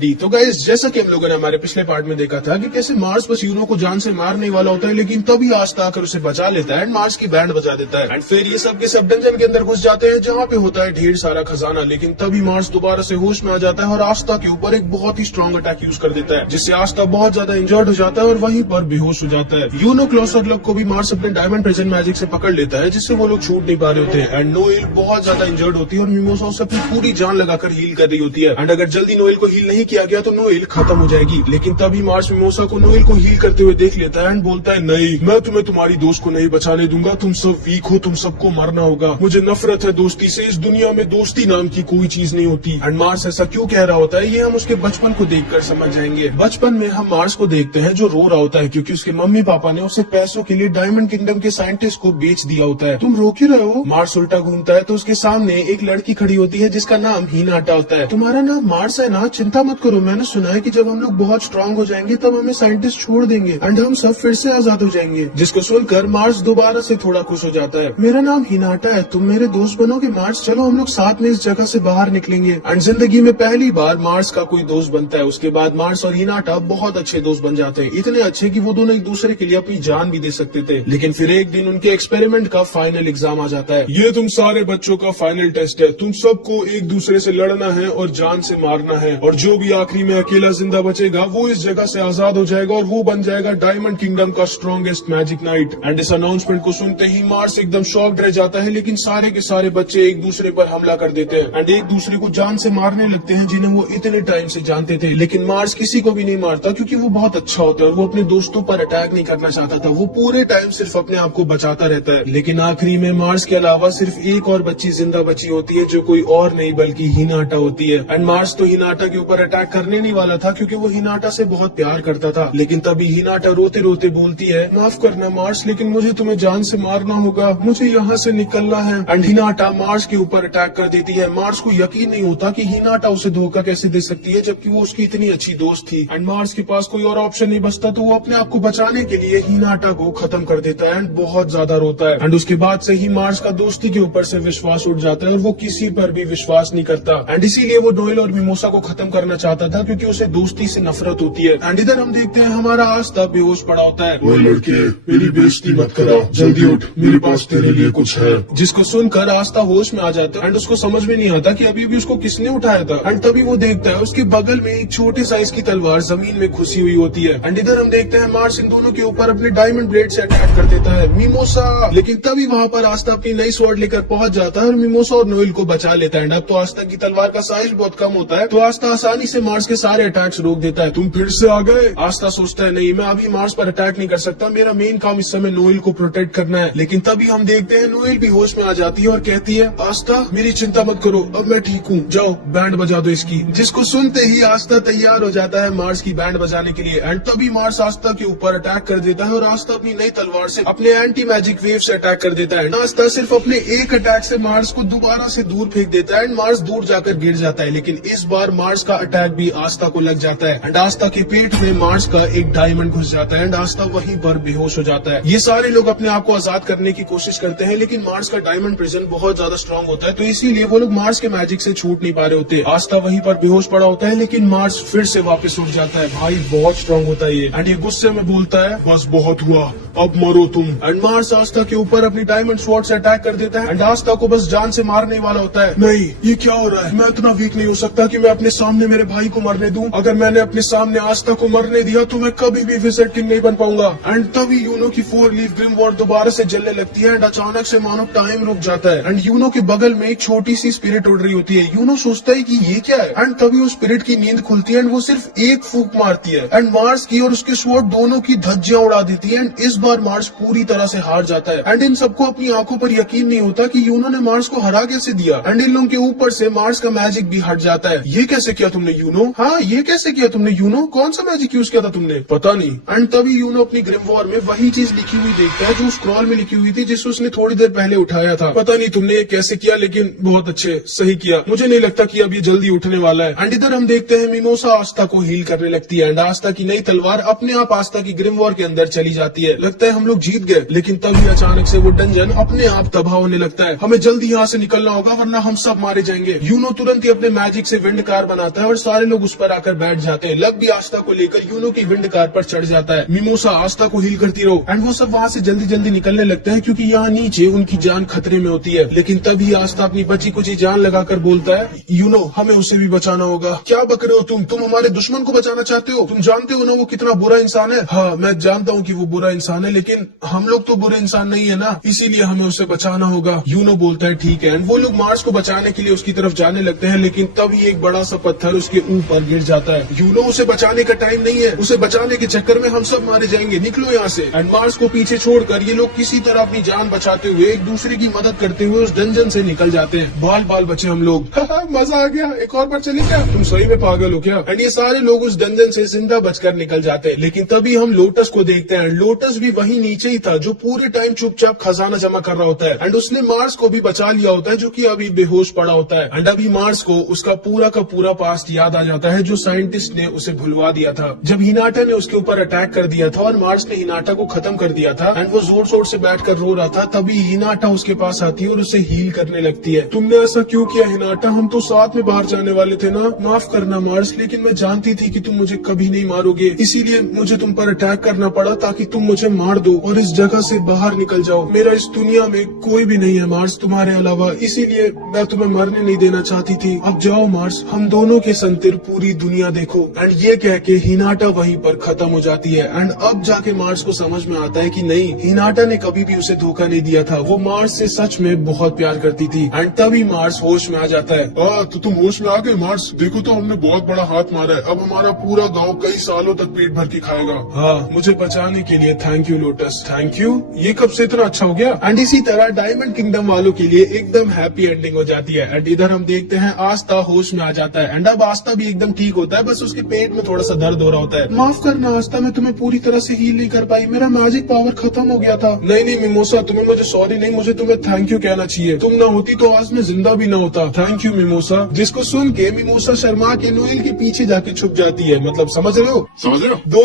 तो गाइस, जैसा कि हम लोगों ने हमारे पिछले पार्ट में देखा था कि कैसे मार्स बस यूनो को जान से मारने वाला होता है, लेकिन तभी आस्था आकर उसे बचा लेता है एंड मार्स की बैंड बजा देता है। एंड फिर ये सब के सब डंजन के अंदर घुस जाते हैं जहाँ पे होता है ढेर सारा खजाना, लेकिन तभी मार्स दोबारा से होश में आ जाता है और आस्था के ऊपर एक बहुत ही स्ट्रॉन्ग अटैक यूज कर देता है, जिससे आस्था बहुत ज्यादा इंजर्ड हो जाता है और वहीं पर बेहोश हो जाता है। यूनो, क्लॉस और लक को भी मार्स अपने डायमंड प्रिजन मैजिक से पकड़ लेता है, जिससे वो लोग छूट नहीं पा रहे होते हैं। एंड नोएल बहुत ज्यादा इंजर्ड होती है और मिमोसा उसे अपनी पूरी जान लगाकर हील कर रही होती है। एंड अगर जल्दी नोएल को हील नहीं किया गया तो नोएल खत्म हो जाएगी। लेकिन तभी मार्स मिमोसा को नोएल को हील करते हुए देख लेता है एंड बोलता है, नहीं, मैं तुम्हें तुम्हारी दोस्त को नहीं बचाने दूंगा, तुम सब वीक हो, तुम सबको मरना होगा, मुझे नफरत है दोस्ती से, इस दुनिया में दोस्ती नाम की कोई चीज नहीं होती। एंड मार्स ऐसा क्यों कह रहा होता है ये हम उसके बचपन को देखकर समझ जाएंगे। बचपन में हम मार्स को देखते हैं जो रो रहा होता है क्योंकि उसके मम्मी पापा ने उसे पैसों के लिए डायमंड किंगडम के साइंटिस्ट को बेच दिया होता है। तुम रो क्यों रहे हो? मार्स उल्टा घूमता है तो उसके सामने एक लड़की खड़ी होती है जिसका नाम हिनाटा होता है। तुम्हारा नाम मार्स है ना? चिंता मत करो, मैंने सुना है कि जब हम लोग बहुत स्ट्रांग हो जाएंगे तब हमें साइंटिस्ट छोड़ देंगे एंड हम सब फिर से आजाद हो जाएंगे। जिसको सुनकर मार्स दोबारा से थोड़ा खुश हो जाता है। मेरा नाम हिनाटा है, तुम मेरे दोस्त बनोगे मार्स? चलो हम लोग साथ में इस जगह से बाहर निकलेंगे। एंड जिंदगी में पहली बार मार्स का कोई दोस्त बनता है। उसके बाद मार्स और हिनाटा बहुत अच्छे दोस्त बन जाते हैं, इतने अच्छे कि वो दोनों एक दूसरे के लिए अपनी जान भी दे सकते थे। लेकिन फिर एक दिन उनके एक्सपेरिमेंट का फाइनल एग्जाम आ जाता है। ये तुम सारे बच्चों का फाइनल टेस्ट है, तुम सबको एक दूसरे से लड़ना है और जान से मारना है, और जो भी आखिरी में अकेला जिंदा बचेगा वो इस जगह से आजाद हो जाएगा और वो बन जाएगा डायमंड किंगडम का स्ट्रॉन्गेस्ट मैजिक नाइट। एंड इस अनाउंसमेंट को सुनते ही मार्स एकदम शॉक्ड रह जाता है, लेकिन सारे के सारे बच्चे एक दूसरे पर हमला कर देते हैं एंड एक दूसरे को जान से मारने लगते हैं जिन्हें वो इतने टाइम से जानते थे। लेकिन मार्स किसी को भी नहीं मारता क्योंकि वो बहुत अच्छा होता है और वो अपने दोस्तों पर अटैक नहीं करना चाहता था। वो पूरे टाइम सिर्फ अपने आप को बचाता रहता है। लेकिन आखिरी में मार्स के अलावा सिर्फ एक और बच्ची जिंदा बची होती है जो कोई और नहीं बल्कि हिनाटा होती है। एंड मार्स तो हिनाटा के ऊपर अटैक करने नहीं वाला था क्योंकि वो हिनाटा से बहुत प्यार करता था। लेकिन तभी हिनाटा रोते रोते बोलती है, माफ करना मार्स, लेकिन मुझे तुम्हें जान से मारना होगा, मुझे यहाँ से निकलना है। एंड हिनाटा मार्स के ऊपर अटैक कर देती है। मार्स को यकीन नहीं होता कि हिनाटा उसे धोखा कैसे दे सकती है जबकि वो उसकी इतनी अच्छी दोस्त थी। एंड मार्स के पास कोई और ऑप्शन नहीं बचता तो वो अपने आप को बचाने के लिए हिनाटा को खत्म कर देता है एंड बहुत ज्यादा रोता है। एंड उसके बाद से ही मार्स का दोस्ती के ऊपर से विश्वास उठ जाता है और वो किसी पर भी विश्वास नहीं करता। एंड इसीलिए वो नोएल और मिमोसा को खत्म करना चाहता था क्योंकि उसे दोस्ती से नफरत होती है। एंड इधर हम देखते हैं हमारा आस्था बेहोश पड़ा होता है। वो लड़के, मेरी बेइज्जती मत करा, जल्दी उठ, मेरे पास तेरे लिए कुछ है। जिसको सुनकर आस्था होश में आ जाता है एंड उसको समझ में नहीं आता कि अभी भी उसको किसने उठाया था। एंड तभी वो देखता है उसके बगल में एक छोटे साइज की तलवार जमीन में घुसी हुई होती है। एंड इधर हम देखते हैं मार्स इन दोनों के ऊपर अपने डायमंड ब्लेड से अटैक कर देता है। मिमोसा! लेकिन तभी वहाँ पर आस्था अपनी नई स्वॉर्ड लेकर पहुंच जाता है और मिमोसा और नोएल को बचा लेता है। एंड अब तो आस्था की तलवार का साइज बहुत कम होता है तो आस्था आसानी से मार्स के सारे अटैक्स रोक देता है। तुम फिर से आ गए? आस्था सोचता है, नहीं, मैं अभी मार्स पर अटैक नहीं कर सकता, मेरा मेन काम इस समय नोएल को प्रोटेक्ट करना है। लेकिन तभी हम देखते हैं नोएल भी होश में आ जाती है और कहती है, आस्था, मेरी चिंता मत करो, अब मैं ठीक हूँ, जाओ बैंड बजा दो इसकी। जिसको सुनते ही आस्था तैयार हो जाता है मार्स की बैंड बजाने के लिए। एंड तभी मार्स आस्था के ऊपर अटैक कर देता है और आस्था अपनी नई तलवार से अपने एंटी मैजिक वेव से अटैक कर देता है। आस्था सिर्फ अपने एक अटैक से मार्स को दोबारा से दूर फेंक देता है एंड मार्स दूर जाकर गिर जाता है। लेकिन इस बार मार्स का अटैक भी आस्था को लग जाता है एंड आस्था के पेट में मार्स का एक डायमंड घुस जाता है एंड आस्था वहीं पर बेहोश हो जाता है। ये सारे लोग अपने आप को आजाद करने की कोशिश करते हैं लेकिन मार्स का डायमंड प्रिजन बहुत ज्यादा स्ट्रांग होता है तो इसीलिए वो लोग मार्स के मैजिक से छूट नहीं पा रहे होते। आस्था वहीं पर बेहोश पड़ा होता है लेकिन मार्स फिर से वापस उठ जाता है। भाई बहुत स्ट्रांग होता है ये। एंड ये गुस्से में बोलता है, बस बहुत हुआ, अब मरो तुम। एंड मार्स आस्था के ऊपर अपनी डायमंड स्वॉर्ड से अटैक कर देता है एंड आस्था को बस जान से मारने वाला होता है। नहीं, ये क्या हो रहा है? मैं इतना वीक नहीं हो सकता कि मैं अपने सामने मेरे भाई को मरने दूं। अगर मैंने अपने सामने आस्था को मरने दिया तो मैं कभी भी विजिट किंग नहीं बन पाऊंगा। एंड तभी यूनो की 4 लीफ ग्रिम वॉर्ड दोबारा से जलने लगती है एंड अचानक से मानो टाइम रुक जाता है। एंड यूनो के बगल में एक छोटी सी स्पिरिट उड़ रही होती है। यूनो सोचता है कि ये क्या है एंड तभी उस स्पिरिट की नींद खुलती है एंड वो सिर्फ एक फूंक मारती है एंड मार्स की और उसके स्वॉर्ड दोनों की धज्जियां उड़ा देती है। एंड इस बार मार्स पूरी तरह से हार जाता है एंड इन सबको अपनी आंखों पर यकीन नहीं होता कि यूनो ने मार्स को हरा कैसे दिया। एंड इन लोगों के ऊपर से मार्स का मैजिक भी हट जाता है। ये कैसे किया तुमने यूनो? हाँ, ये कैसे किया तुमने यूनो? कौन सा मैजिक यूज किया था तुमने? पता नहीं। एंड तभी यूनो अपनी ग्रिम वॉर में वही चीज लिखी हुई देखता है जो स्क्रॉल में लिखी हुई थी जिसे उसने थोड़ी देर पहले उठाया था। पता नहीं तुमने ये कैसे किया लेकिन बहुत अच्छे, सही किया। मुझे नहीं लगता कि अब ये जल्दी उठने वाला है। एंड इधर हम देखते हैं मिमोसा आस्था को हील करने लगती है एंड आस्था की नई तलवार अपने आप आस्था की ग्रिम वॉर के अंदर चली जाती है। लगता है हम लोग जीत गए, लेकिन तभी अचानक से वो डंजन अपने आप तबाह होने लगता है। हमें जल्दी यहाँ से निकलना होगा वरना हम सब मारे जाएंगे। यूनो तुरंत ही अपने मैजिक से विंड कार बनाता है और सारे लोग उस पर आकर बैठ जाते हैं। लक भी आस्था को लेकर यूनो की विंड कार पर चढ़ जाता है। मिमोसा आस्था को हील करती रहो एंड वो सब वहाँ से जल्दी जल्दी निकलने लगते हैं क्योंकि यहाँ नीचे उनकी जान खतरे में होती है। लेकिन तभी आस्था अपनी बची कुची जान लगाकर बोलता है, यूनो हमें उसे भी बचाना होगा। क्या बक रहे हो तुम हमारे दुश्मन को बचाना चाहते हो? तुम जानते हो ना वो कितना बुरा इंसान है। हाँ मैं जानता हूँ कि वो बुरा इंसान है, लेकिन हम लोग तो बुरे इंसान नहीं है ना, इसीलिए हमें उसे बचाना होगा। यूनो बोलता है ठीक है एंड वो लोग मार्स को बचाने के लिए उसकी तरफ जाने लगते हैं। लेकिन तभी एक बड़ा सा पत्थर उसके ऊपर गिर जाता है। यूनो उसे बचाने का टाइम नहीं है, उसे बचाने के चक्कर में हम सब मारे जाएंगे, निकलो यहाँ से। एंड मार्स को पीछे छोड़कर ये लोग किसी तरह अपनी जान बचाते हुए एक दूसरे की मदद करते हुए उस डंजन से निकल जाते हैं। बाल बाल बचे हम लोग। मजा आ गया, एक और बार चले क्या? तुम सही में पागल हो क्या? एंड ये सारे लोग उस डंजन से जिंदा बचकर निकल जाते हैं। लेकिन तभी हम लोटस को देखते हैं। लोटस भी वही नीचे ही था जो पूरे टाइम चुपचाप खजाना जमा कर रहा होता है एंड उसने मार्स को भी बचा लिया होता है जो कि अभी बेहोश पड़ा होता है। एंड अभी मार्स को उसका पूरा का पूरा पास्ट याद आ जाता है जो साइंटिस्ट ने उसे भुलवा दिया था जब हिनाटा ने उसके ऊपर अटैक कर दिया था और मार्स ने हिनाटा को खत्म कर दिया था। एंड वो जोर शोर से बैठकर रो रहा था। तभी हिनाटा उसके पास आती है और उसे हील करने लगती है। तुमने ऐसा क्यों किया हिनाटा? हम तो साथ में बाहर जाने वाले थे ना। माफ करना मार्स, लेकिन मैं जानती थी कि तुम मुझे कभी नहीं मारोगे, इसीलिए मुझे तुम पर अटैक करना पड़ा ताकि तुम मुझे मार दो और इस जगह से बाहर निकल जाओ। मेरा इस दुनिया में कोई भी नहीं है मार्स तुम्हारे अलावा, इसीलिए मैं तुम्हें मरने नहीं देना चाहती थी। अब जाओ मार्स, हम दोनों के संतिर पूरी दुनिया देखो। एंड ये कह के हिनाटा वहीं पर खत्म हो जाती है। एंड अब जाके मार्स को समझ में आता है कि नहीं, हिनाटा ने कभी भी उसे धोखा नहीं दिया था, वो मार्स से सच में बहुत प्यार करती थी। एंड तभी मार्स होश में आ जाता है। तो तुम होश में आ गए मार्स? देखो तो हमने बहुत बड़ा हाथ मारा है, अब हमारा पूरा गांव कई सालों तक पेट भर के खाएगा। हाँ मुझे बचाने के लिए thank you lotus, thank you. ये कब से इतना अच्छा हो गया? एंड इसी तरह डायमंड किंगडम वालों के लिए एकदम हैप्पी एंडिंग हो जाती है। एंड इधर हम देखते हैं आस्था होश में आ जाता है। एंड अब आस्था भी एकदम ठीक होता है, बस उसके पेट में थोड़ा सा दर्द हो रहा होता है। माफ करना आस्था, मैं तुम्हें पूरी तरह से हील नहीं कर पाई, मेरा मैजिक पावर खत्म हो गया था। नहीं मिमोसा, तुम्हें मुझे सॉरी नहीं, मुझे तुम्हें थैंक यू कहना चाहिए। तुम ना होती तो आज मैं जिंदा भी ना होता। Thank you mimosa. जिसको सुन के मिमोसा शर्मा के नोएल के पीछे जाके छुप जाती है। मतलब समझ रहे हो?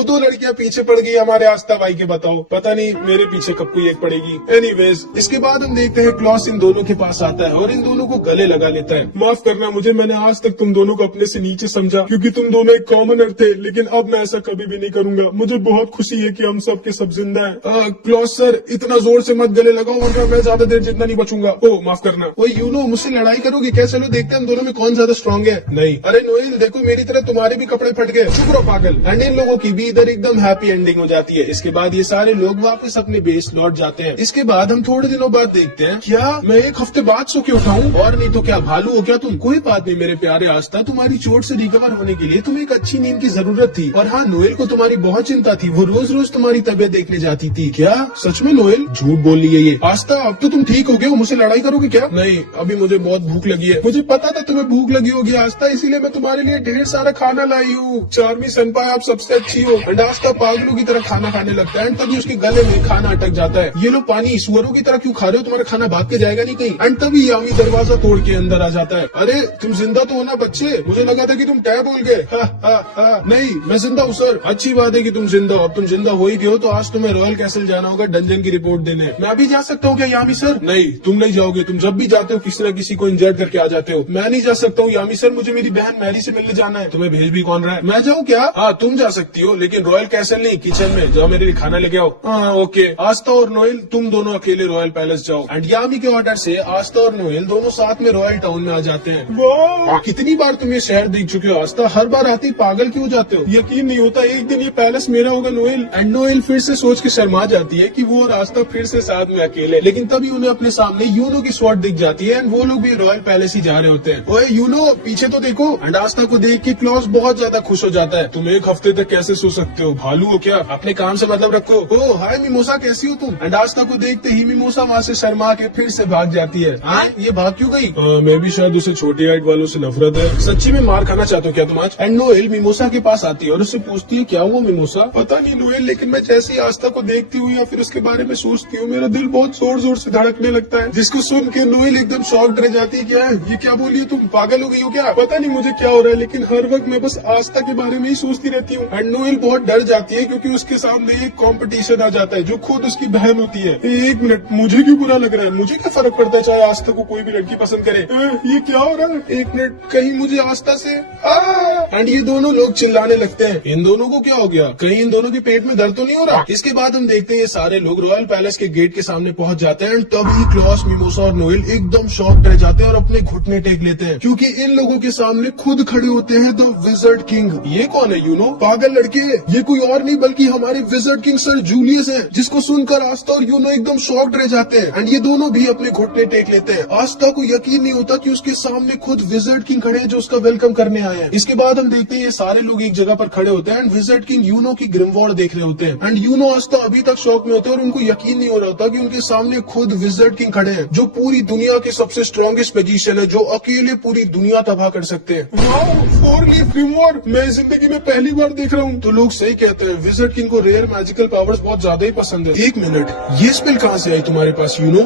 दो लड़कियां पीछे पड़ गई हमारे आस्था भाई के। बताओ, पता नहीं मेरे पीछे कब कोई एक पड़ेगी। एनीवेज, इसके बाद हम देखते हैं क्लॉस इन दोनों के पास आता है और इन दोनों को गले लगा लेता है। माफ करना मुझे, मैंने आज तक तुम दोनों को अपने से नीचे समझा क्योंकि तुम दोनों एक कॉमनर थे, लेकिन अब मैं ऐसा कभी भी नहीं करूंगा। मुझे बहुत खुशी है कि हम सब के सब जिंदा है। क्लॉस सर, इतना जोर से मत गले लगाओ वरना मैं ज्यादा देर जितना नहीं बचूंगा। ओ माफ करना। वो यूनो, मुझसे लड़ाई करोगे क्या? चलो देखते हैं हम दोनों में कौन ज्यादा स्ट्रांग है। नहीं। अरे नोएल देखो, मेरी तरह तुम्हारे भी कपड़े फट गए। चुप रहो पागल। एंड इन लोगों की भी इधर एकदम हैप्पी एंडिंग हो जाती है। इसके बाद ये सारे लोग वापस अपने बेस लौट जाते हैं। इसके बाद हम थोड़े दिनों बाद देखते हैं, क्या मैं एक हफ्ते बाद सो के उठाऊं? और नहीं तो क्या भालू हो क्या तुम? कोई बात नहीं मेरे प्यारे आस्था, तुम्हारी चोट से रिकवर होने के लिए तुम्हें एक अच्छी नींद की जरूरत थी। और हाँ, नोएल को तुम्हारी बहुत चिंता थी, वो रोज रोज तुम्हारी तबियत देखने जाती थी। क्या सच में नोएल? झूठ बोल रही है ये। आस्था, अब तो तुम ठीक हो गए हो, मुझसे लड़ाई करोगे क्या? नहीं, अभी मुझे बहुत भूख लगी है। मुझे पता था तुम्हें भूख लगी होगी आस्था, इसीलिए मैं तुम्हारे लिए ढेर सारा खाना लाई हूँ। चार्मी सेंपाई, आप सबसे अच्छी हो। एंड आस्था पागलों की तरह खाना खाने लगता है। एंड तभी उसके गले में खाना अटक जाता है। ये लो पानी, सुअरों की तरह क्यों खा रहे हो? तुम्हारा खाना भाग के जाएगा नहीं कहीं। एंड तभी यामी दरवाजा तोड़ के अंदर आ जाता है। अरे तुम जिंदा तो हो ना बच्चे? मुझे लगा था कि तुम टैब बोल गए। नहीं, मैं जिंदा हूँ सर। अच्छी बात है कि तुम जिंदा हो। अब तुम जिंदा हो ही गए हो तो आज तुम्हें रॉयल कैसल जाना होगा डंजन की रिपोर्ट देने। मैं भी जा सकता हूँ क्या यामी सर? नहीं, तुम नहीं जाओगे। तुम जब भी जाते हो किसी न किसी को इंजर्ड करके आ जाते हो। मैं नहीं जा सकता हूँ यामी सर, मुझे मेरी बहन मैरी से मिलने जाना है। तुम्हें भेज भी कौन रहा है? मैं जाऊँ क्या? हाँ तुम जा सकती हो, लेकिन रॉयल कैसल नहीं, किचन में जाओ, मेरे लिए खाना लेके आओ। हाँ ओके। आस्था और नोएल तुम दोनों अकेले रॉयल पैलेस जाओ। एंड यामी के ऑर्डर से आस्था और नोएल दोनों साथ में रॉयल टाउन में आ जाते हैं। वाह, कितनी बार तुम ये शहर देख चुके हो आस्था? हर बार आते ही पागल क्यों जाते हो? यकीन नहीं होता एक दिन ये पैलेस मेरा होगा नोएल। एंड नोएल फिर से सोच के शर्मा जाती है कि वो और आस्था फिर से साथ में अकेले। लेकिन तभी उन्हें अपने सामने यूनो की स्वॉर्ड दिख जाती है एंड वो लोग भी रॉयल पैलेस ही जा रहे होते हैं। ओए यूनो, पीछे तो देखो। एंड आस्था को देख के क्लॉस बहुत ज्यादा खुश हो जाता है। तुम एक हफ्ते तक कैसे सो सकते हो? भालू हो क्या? अपने काम से मतलब रखो। ओह हाय मिमोसा, कैसी हो तुम? एंड आस्था को देखते ही मिमोसा वहाँ से शर्मा के फिर से भाग जाती है। हाँ, ये भाग क्यों गई? मैं भी शायद उसे छोटी हाइट वालों से नफरत है। सच्ची में मार खाना चाहते हो क्या तुम आज? एंड नोएल मिमोसा के पास आती है और उससे पूछती है, क्या हुआ मिमोसा? पता नहीं नोएल, लेकिन मैं जैसे ही आस्था को देखती हूँ या फिर उसके बारे में सोचती हूँ, मेरा दिल बहुत जोर जोर से धड़कने लगता है। जिसको सुन के नोएल एकदम शॉक रह जाती है। क्या है ये? क्या बोली है तुम? पागल हो गई हो क्या? पता नहीं मुझे क्या हो रहा है, लेकिन हर वक्त मैं बस आस्था के बारे में ही सोचती रहती हूँ। एंड नोएल बहुत डर जाती है क्योंकि उसके सामने एक कंपटीशन आ जाता है जो खुद उसकी बहन होती है। एक मिनट, मुझे क्यों बुरा लग रहा है? मुझे क्या फर्क पड़ता है चाहे आस्था को कोई भी लड़की पसंद करे? ये क्या हो रहा है? एक मिनट, कहीं मुझे आस्था से। एंड ये दोनों लोग चिल्लाने लगते हैं। इन दोनों को क्या हो गया? कहीं इन दोनों के पेट में दर्द तो नहीं हो रहा? इसके बाद हम देखते हैं ये सारे लोग रॉयल पैलेस के गेट के सामने पहुंच जाते हैं। एंड तभी क्लॉस, मिमोसा और नोएल एकदम शॉक्ड रह जाते हैं और अपने घुटने टेक लेते हैं, क्योंकि इन लोगों के सामने खुद खड़े होते हैं द विजर्ड किंग। ये कौन है यूनो? पागल लड़के, ये कोई और नहीं बल्कि हमारे विजर्ड किंग सर जूलियस हैं, जिसको सुनकर आस्था और यूनो एकदम शॉक्ड रह जाते हैं। एंड ये दोनों भी अपने घुटने टेक लेते हैं। आस्था को यकीन नहीं होता कि उसके सामने खुद विजर्ड किंग खड़े हैं जो उसका वेलकम करने आए हैं। इसके बाद हम देखते हैं ये सारे लोग एक जगह पर खड़े होते हैं एंड विजर्ड किंग यूनो की ग्रिमवॉर्ड देख रहे होते हैं। एंड यूनो आस्था अभी तक शॉक में होते हैं और उनको यकीन नहीं हो रहा होता कि उनके सामने खुद विजर्ड किंग खड़े हैं, जो पूरी दुनिया के सबसे स्ट्रॉन्गेस्ट मैजिशियन है, जो अकेले पूरी दुनिया तबाह कर सकते हैं। वाओ, 4 लीफ ग्रिमवॉर्ड मैं जिंदगी में पहली बार देख रहा हूँ। तो लोग सही कहते हैं, विजर्ड किंग को रेयर मैजिकल पावर्स बहुत ज्यादा ही पसंद है। एक मिनट, ये स्पेल कहाँ से आई तुम्हारे पास यूनो?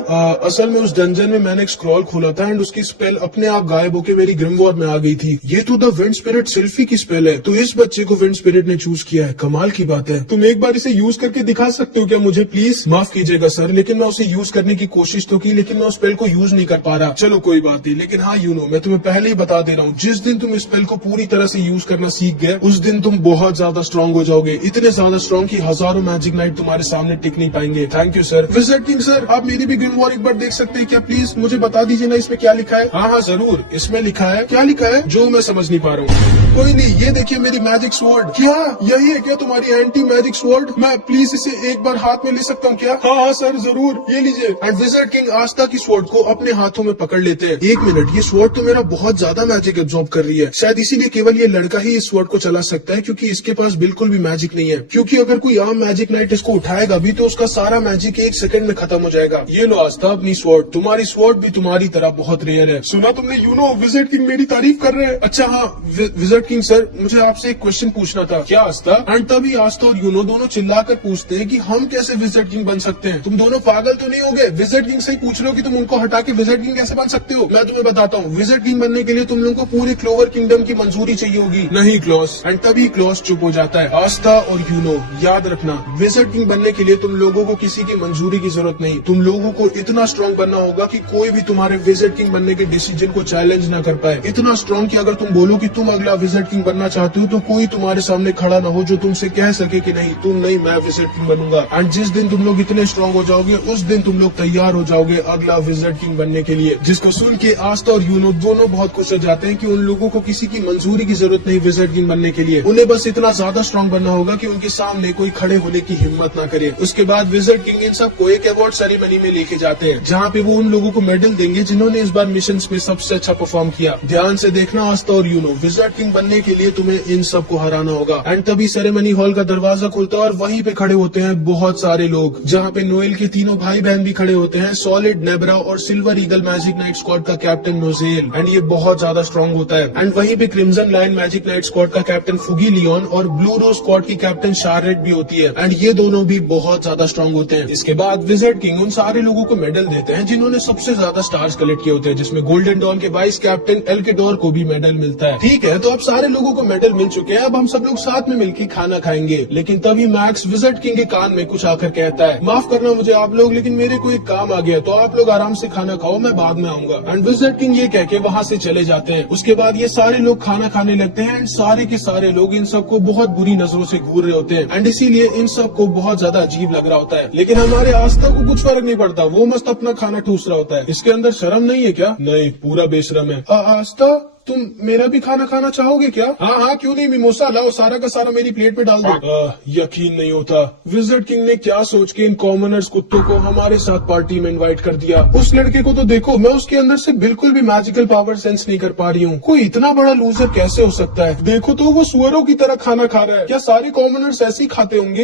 असल में उस डंजन में मैंने एक स्क्रॉल खोला था एंड उसकी स्पेल अपने आप गायब होकर मेरी ग्रिमवॉर्ड में आ गई थी। ये तो द विंड स्पिरिट सिल्फी की स्पेल है, तो इस बच्चे को विंड स्पिरिट ने चूज किया है। कमाल की बात है। तुम एक बार इसे यूज करके दिखा सकते हो क्या मुझे प्लीज? माफ कीजिएगा सर, लेकिन मैं उसे यूज करने की कोशिश तो की, लेकिन मैं उस स्पेल को यूज नहीं कर पा रहा। चलो कोई बात नहीं, लेकिन हाँ यूनो, मैं तुम्हें पहले ही बता दे रहा हूँ, जिस दिन तुम इस स्पेल को पूरी तरह से यूज करना सीख गए, उस दिन तुम बहुत ज्यादा स्ट्रांग हो जाओगे। इतने ज्यादा स्ट्रांग कि हजारों मैजिक नाइट तुम्हारे सामने टिक नहीं पाएंगे। Thank you sir. Wizard king sir, आप मेरी भी ग्रिमवॉर्ड एक बार देख सकते हैं क्या प्लीज? मुझे बता दीजिए ना इसमें क्या लिखा है। हाँ जरूर, इसमें लिखा है। क्या लिखा है? जो मैं समझ नहीं पा रहा हूँ। कोई नहीं, ये देखिए मेरी मैजिक स्वॉर्ड। क्या यही है क्या तुम्हारी एंटी मैजिक स्वॉर्ड? मैं प्लीज इसे एक बार हाथ में ले सकता हूँ क्या? हाँ सर जरूर, ये लीजिए। एंड विजर्ड किंग आस्था की स्वॉर्ड को अपने हाथों में पकड़ लेते हैं। एक मिनट, ये स्वॉर्ड तो मेरा बहुत ज्यादा मैजिक एब्जॉर्ब कर रही है। शायद इसीलिए केवल ये लड़का ही इस स्वॉर्ड को चला सकता है, क्योंकि इसके पास बिल्कुल भी मैजिक नहीं है। क्योंकि अगर कोई आम मैजिक नाइट इसको उठाएगा भी तो उसका सारा मैजिक 1 सेकंड में खत्म हो जाएगा। ये लो आस्था अपनी स्वॉर्ड। तुम्हारी स्वॉर्ड भी तुम्हारी तरह बहुत रेयर है। सुना तुमने यूनो, विजर्ड किंग मेरी तारीफ कर रहे हैं। अच्छा हाँ विजर्ड किंग सर, मुझे आपसे एक क्वेश्चन पूछना था। क्या आस्था? एंड तभी आस्था और यूनो दोनों चिल्लाकर पूछते हैं कि हम कैसे विजर्ड किंग बन सकते हैं? तुम दोनों पागल तो नहीं हो गए? विजर्ड किंग से ही पूछ लो कि तुम उनको हटा के विजर्ड किंग कैसे बन सकते हो। मैं तुम्हें बताता हूँ, विजर्ड किंग बनने के लिए तुम लोगों को पूरे क्लोवर किंगडम की मंजूरी चाहिए होगी। नहीं क्लॉस। एंड तभी क्लॉस चुप हो जाता है। आस्था और यूनो, याद रखना, विजर्ड किंग बनने के लिए तुम लोगों को किसी की मंजूरी की जरूरत नहीं। तुम लोगों को इतना स्ट्रांग बनना होगा कि कोई भी तुम्हारे विजर्ड किंग बनने के डिसीजन को चैलेंज ना कर पाए। इतना स्ट्रांग कि अगर तुम बोलो कि तुम अगला विजर्ड किंग बनना चाहते हो तो कोई तुम्हारे सामने खड़ा ना हो जो तुमसे कह सके कि नहीं तुम नहीं, मैं विजर्ड किंग बनूंगा। एंड जिस दिन तुम लोग इतने स्ट्रांग हो जाओगे, उस दिन तुम लोग तैयार हो जाओगे अगला विजर्ड किंग बनने के लिए। जिसको सुन के आस्था और यूनो दोनों बहुत खुश हो जाते हैं कि उन लोगों को किसी की मंजूरी की जरूरत नहीं विजर्ड किंग बनने के लिए। उन्हें बस इतना ज्यादा स्ट्रांग बनना होगा कि उनके सामने कोई खड़े होने की हिम्मत ना करे। उसके बाद विजर्ड किंग इन सबको एक अवार्ड सेरेमनी में लेके जाते हैं, जहाँ पे वो उन लोगों को मेडल देंगे जिन्होंने इस बार मिशन में सबसे अच्छा परफॉर्म किया। ध्यान से देखना आस्था और यूनो, विजर्ड किंग बनने के लिए तुम्हें इन सबको हराना होगा। एंड तभी सेरेमनी हॉल का दरवाजा खुलता है और वहीं पे खड़े होते हैं बहुत सारे लोग, जहाँ पे नोएल के तीनों भाई बहन भी खड़े होते हैं, सॉलिड, नेब्रा और silver eagle magic knight squad का कैप्टन नोजेल। एंड ये बहुत ज्यादा स्ट्रांग होता है। एंड वहीं पे crimson lion magic knight squad का कैप्टन फुगी लियोन और ब्लू रोज स्क्वाड की कैप्टन शार्लेट भी होती है। एंड ये दोनों भी बहुत ज्यादा स्ट्रांग होते हैं। इसके बाद विजर्ड किंग उन सारे लोगों को मेडल देते हैं जिन्होंने सबसे ज्यादा स्टार्स कलेक्ट किए होते हैं, जिसमें गोल्डन डॉन के वाइस कैप्टन एल्केडोर को भी मेडल मिलता है। ठीक है, तो अब सारे लोगों को मेडल मिल चुके हैं, अब हम सब लोग साथ में मिलकर खाना खाएंगे। लेकिन तभी मैक्स विजर्ड किंग के कान में कुछ आकर कहता है, माफ करना मुझे आप लोग, लेकिन मेरे को एक काम आ गया, तो आप लोग आराम से खाना खाओ, मैं बाद में आऊंगा। एंड विजर्ड किंग ये कह के वहाँ से चले जाते हैं। उसके बाद ये सारे लोग खाना खाने लगते हैं एंड सारे के सारे लोग इन सबको बहुत बुरी नजरों से घूर रहे होते हैं। एंड इसीलिए इन सबको बहुत ज्यादा अजीब लग रहा होता है। लेकिन हमारे आस्था को कुछ फर्क नहीं पड़ता, वो मस्त अपना खाना ठूस रहा होता है। इसके अंदर शर्म नहीं है क्या? नहीं, पूरा बेशरम है। आस्था, तुम मेरा भी खाना खाना चाहोगे क्या? हाँ हाँ, क्यों नहीं, मिमोसा लाओ, सारा का सारा मेरी प्लेट पे डाल दो। यकीन नहीं होता, विजर्ड किंग ने क्या सोच के इन कॉमनर्स कुत्तों को हमारे साथ पार्टी में इनवाइट कर दिया। उस लड़के को तो देखो, मैं उसके अंदर से बिल्कुल भी मैजिकल पावर सेंस नहीं कर पा रही हूँ। कोई इतना बड़ा लूजर कैसे हो सकता है? देखो तो वो सुअरों की तरह खाना खा रहा है। क्या सारे कॉमनर्स ऐसे ही खाते होंगे?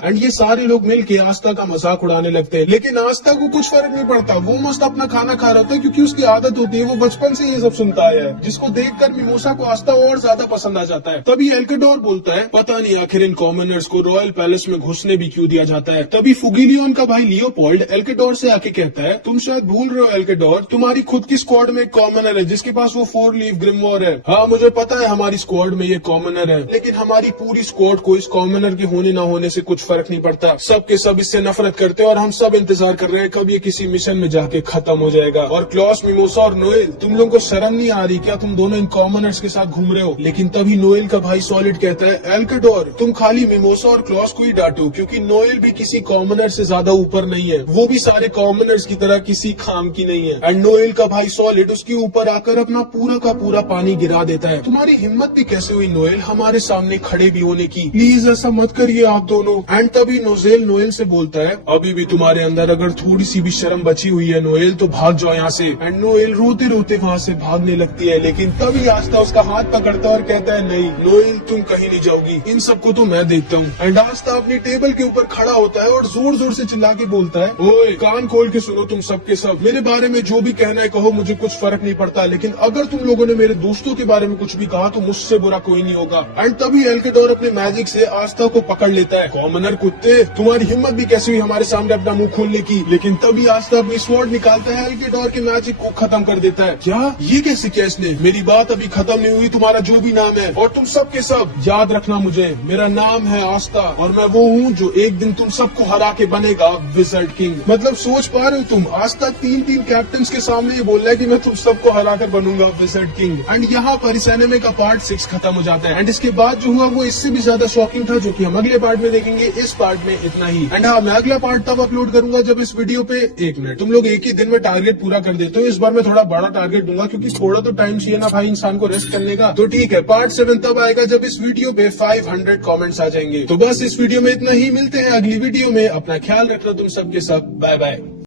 एंड ये सारे लोग मिलके आस्था का मजाक उड़ाने लगते हैं, लेकिन आस्था को कुछ फर्क नहीं पड़ता। वो मस्त अपना खाना खा रहा था, क्योंकि उसकी आदत होती है, वो बचपन से ये सब सुनता है, जिसको देखकर मिमोसा को आस्था और ज्यादा पसंद आ जाता है। तभी एल्केडोर बोलता है, पता नहीं आखिर इन कॉमनर्स को रॉयल पैलेस में घुसने भी क्यों दिया जाता है। तभी फुगिलियोन का भाई लियोपोल्ड एल्केडोर से आके कहता है, तुम शायद भूल रहे हो एल्केडोर, तुम्हारी खुद की स्क्वाड में एक कॉमनर है जिसके पास वो 4 लीफ ग्रिमवॉर्ड है। हाँ मुझे पता है हमारी स्क्वाड में ये कॉमनर है, लेकिन हमारी पूरी स्क्वाड को इस कॉमनर के होने ना होने से कुछ फर्क नहीं पड़ता। सब के सब इससे नफरत करते हैं और हम सब इंतजार कर रहे हैं कब ये किसी मिशन में जाके खत्म हो जाएगा। और क्लॉस, मिमोसा और नोएल, तुम लोगों को शर्म नहीं आ रही क्या? तुम दोनों इन कॉमनर्स के साथ घूम रहे हो। लेकिन तभी नोएल का भाई सॉलिड कहता है, एल्केडोर तुम खाली मिमोसा और क्लॉस को ही डांटो, क्योंकि नोएल भी किसी कॉमनर से ज्यादा ऊपर नहीं है, वो भी सारे कॉमनर्स की तरह किसी काम की नहीं है। एंड नोएल का भाई सॉलिड उसके ऊपर आकर अपना पूरा का पूरा पानी गिरा देता है। तुम्हारी हिम्मत भी कैसे हुई नोएल हमारे सामने खड़े भी होने की? प्लीज ऐसा मत करिए आप दोनों। एंड तभी नोजेल नोएल से बोलता है, अभी भी तुम्हारे अंदर अगर थोड़ी सी भी शर्म बची हुई है नोएल तो भाग जाओ यहाँ से। एंड नोएल रोते रोते वहाँ से भागने लगती है, लेकिन तभी आस्था उसका हाथ पकड़ता है और कहता है, नहीं नोएल तुम कहीं नहीं जाओगी, इन सबको तो मैं देखता हूँ। एंड आस्था अपनी टेबल के ऊपर खड़ा होता है और जोर जोर से चिल्ला के बोलता है, ओए कान खोल के सुनो तुम सबके सब, मेरे बारे में जो भी कहना है कहो, मुझे कुछ फर्क नहीं पड़ता, लेकिन अगर तुम लोगों ने मेरे दोस्तों के बारे में कुछ भी कहा तो मुझसे बुरा कोई नहीं होगा। एंड तभी एल्केडोर अपने मैजिक से आस्था को पकड़ लेता है। कॉमनर कुत्ते, तुम्हारी हिम्मत भी कैसी हुई हमारे सामने अपना मुंह खोलने की? लेकिन तभी आस्था अपनी स्वॉर्ड निकालता है, एल्केडोर के मैजिक को खत्म कर देता है। क्या ये कैसे किया इसने? मेरी बात अभी खत्म नहीं हुई, तुम्हारा जो भी नाम है और तुम सब के सब याद रखना मुझे, मेरा नाम है आस्था और मैं वो हूँ जो एक दिन तुम सबको हरा के बनेगा विजर्ड किंग। मतलब सोच पा रहे हो तुम, आस्था 3 कैप्टन के सामने ये बोल रहा है कि मैं तुम सबको हरा कर बनूंगा विजर्ड किंग। एंड यहाँ पर इस एनिमे का पार्ट 6 खत्म हो जाता है। एंड इसके बाद जो हुआ वो इससे भी ज्यादा शॉकिंग था, जो कि हम अगले पार्ट में देखेंगे। इस पार्ट में इतना ही। एंड हाँ, मैं अगला पार्ट तब अपलोड करूंगा जब इस वीडियो पे 1 मिनट तुम लोग एक ही दिन में टारगेट पूरा कर देते हो। इस बार मैं थोड़ा बड़ा टारगेट दूंगा, क्योंकि थोड़ा तो टाइम चाहिए ना भाई इंसान को रेस्ट करने का। तो ठीक है, पार्ट 7 तब आएगा जब इस वीडियो पे 500 कमेंट्स आ जाएंगे। तो बस इस वीडियो में इतना ही, मिलते हैं अगली वीडियो में। अपना ख्याल रखना तुम सबके सब, बाय बाय।